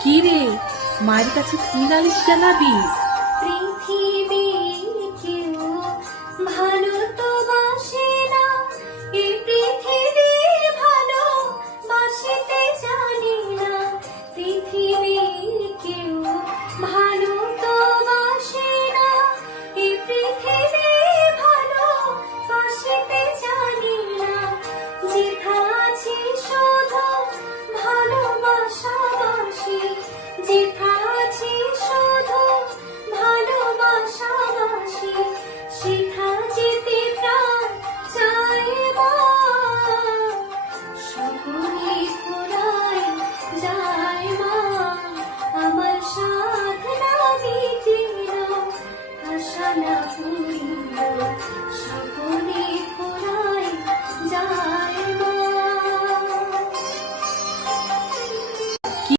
কি রে, মায়ের কাছে কি নালিশ জানাবি? পৃথিবীর কেউ ভালো তো বাসে না, এই পৃথিবী ভালো বাসিতে জানি না। পৃথিবীর কেউ ভালো তো বাসে না, এই পৃথিবী ভালো বাসিতে জানি না। যেথা আছি শুধু ভালোবাসাবাসি, যেথা আছি শুধু ভালোবাসাবাসি, সেথা যেতে প্রাণ চাই মা। সকলে ফুরায় যায় মা, আমার সাধনা মিটে না, আশা না